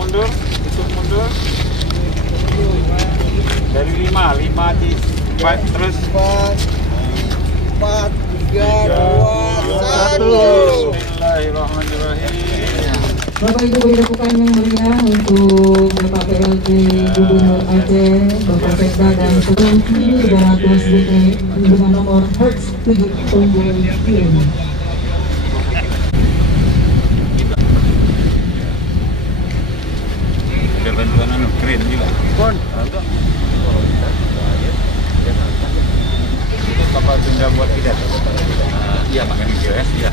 mundur, hitung mundur. Dari 5 di 4 terus 4, 3, 2, 1. Bismillahirrahmanirrahim. Bapak Ibu dilakukan yang meriah untuk Bapak PLT Gubernur Aceh, Bapak Sekda dan seluruh 300 DT dengan nomor Hertz 7 Tunggul Kirim. Ada bantuan keren juga. Pon, ada. Itu kapal tunda buat kita. Iya, Pak. Iya.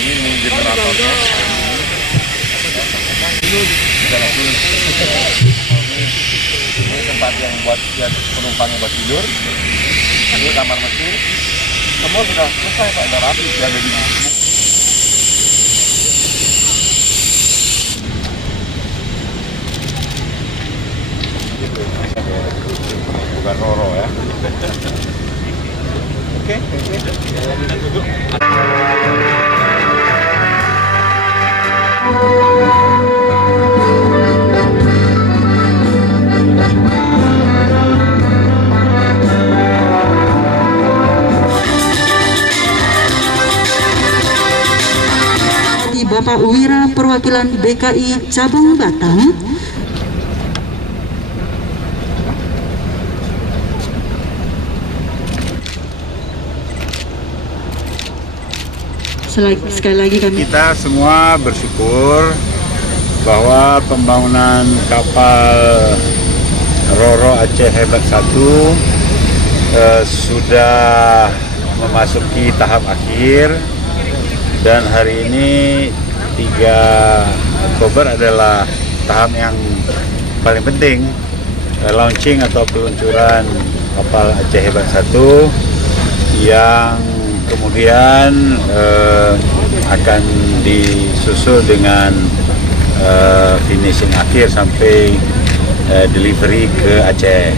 Ini generatornya. Ini tempat yang buat penumpang yang buat tidur. Ini kamar mesin. Semua sudah selesai Pak, sudah rapi, sudah ada di bukan Roro ya. Oke. Duduk. Bapak Wira perwakilan BKI Cabang Batang. Sekali lagi kita semua bersyukur bahwa pembangunan kapal Roro Aceh Hebat 1 sudah memasuki tahap akhir, dan hari ini 3 Oktober adalah tahap yang paling penting, launching atau peluncuran kapal Aceh Hebat 1 yang kemudian akan disusul dengan finishing akhir sampai delivery ke Aceh.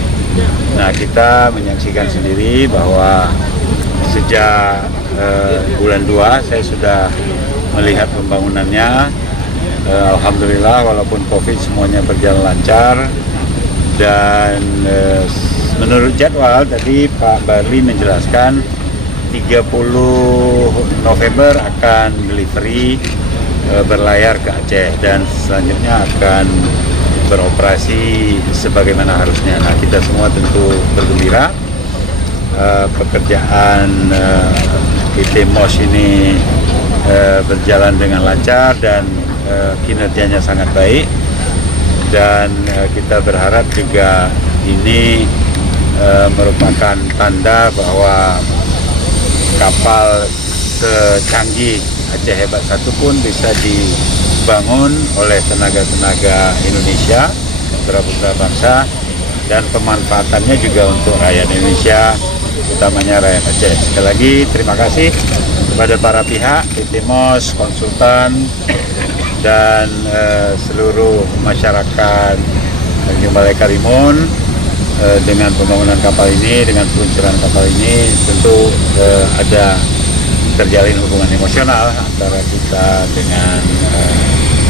Nah, kita menyaksikan sendiri bahwa sejak bulan 2 saya sudah melihat pembangunannya. Alhamdulillah, walaupun COVID semuanya berjalan lancar, dan menurut jadwal tadi Pak Barli menjelaskan 30 November akan delivery berlayar ke Aceh, dan selanjutnya akan beroperasi sebagaimana harusnya. Nah, kita semua tentu bergembira. Pekerjaan PT MOS ini berjalan dengan lancar dan kinerjanya sangat baik. dan kita berharap juga ini merupakan tanda bahwa kapal secanggih Aceh Hebat 1 pun bisa dibangun oleh tenaga-tenaga Indonesia, putra-putra bangsa, dan pemanfaatannya juga untuk rakyat Indonesia, utamanya rakyat Aceh. Sekali lagi terima kasih kepada para pihak, PT MOS, konsultan, dan seluruh masyarakat Tanjung Balai Karimun. Dengan pembangunan kapal ini, dengan peluncuran kapal ini, tentu ada terjalin hubungan emosional antara kita dengan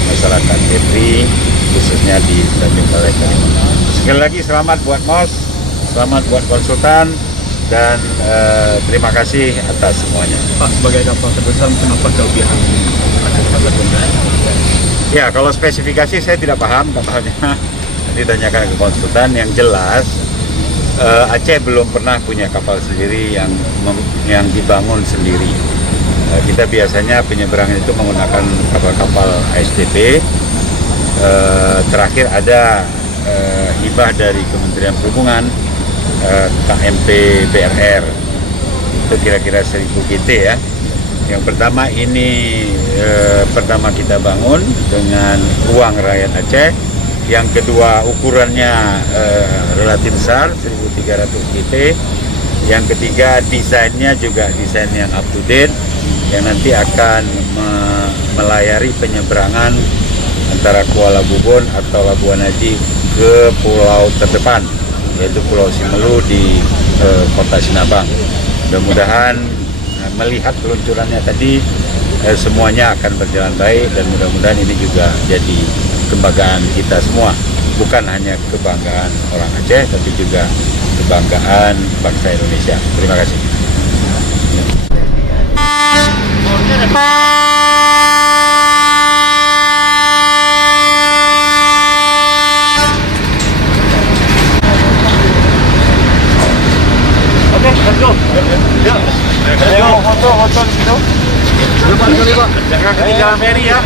masyarakat Kepri, khususnya di Tanjung Balai Karimun. Sekali lagi selamat buat MOS, selamat buat konsultan, dan terima kasih atas semuanya. Pak, sebagai kapal terbesar mungkin apa kelebihan Ya, kalau spesifikasi saya tidak paham kapalnya. Ditanyakan ke konsultan. Yang jelas Aceh belum pernah punya kapal sendiri yang dibangun sendiri. Kita biasanya penyeberangan itu menggunakan kapal-kapal ASDP. Terakhir ada hibah dari Kementerian Perhubungan, KMP BRR, itu kira-kira 1000 GT ya. Yang pertama ini pertama kita bangun dengan uang rakyat Aceh. Yang kedua ukurannya relatif besar, 1300 GT. Yang ketiga desainnya juga desain yang up to date, yang nanti akan melayari penyeberangan antara Kuala Bubun atau Labuan Haji ke pulau terdepan, yaitu Pulau Simelu di kota Sinabang. Mudah-mudahan melihat peluncurannya tadi semuanya akan berjalan baik, dan mudah-mudahan ini juga jadi kebanggaan kita semua, bukan hanya kebanggaan orang Aceh, tapi juga kebanggaan bangsa Indonesia. Terima kasih. Oke, let's go. Ya. Ayo foto di situ. Jangan ketinggalan ferry ya.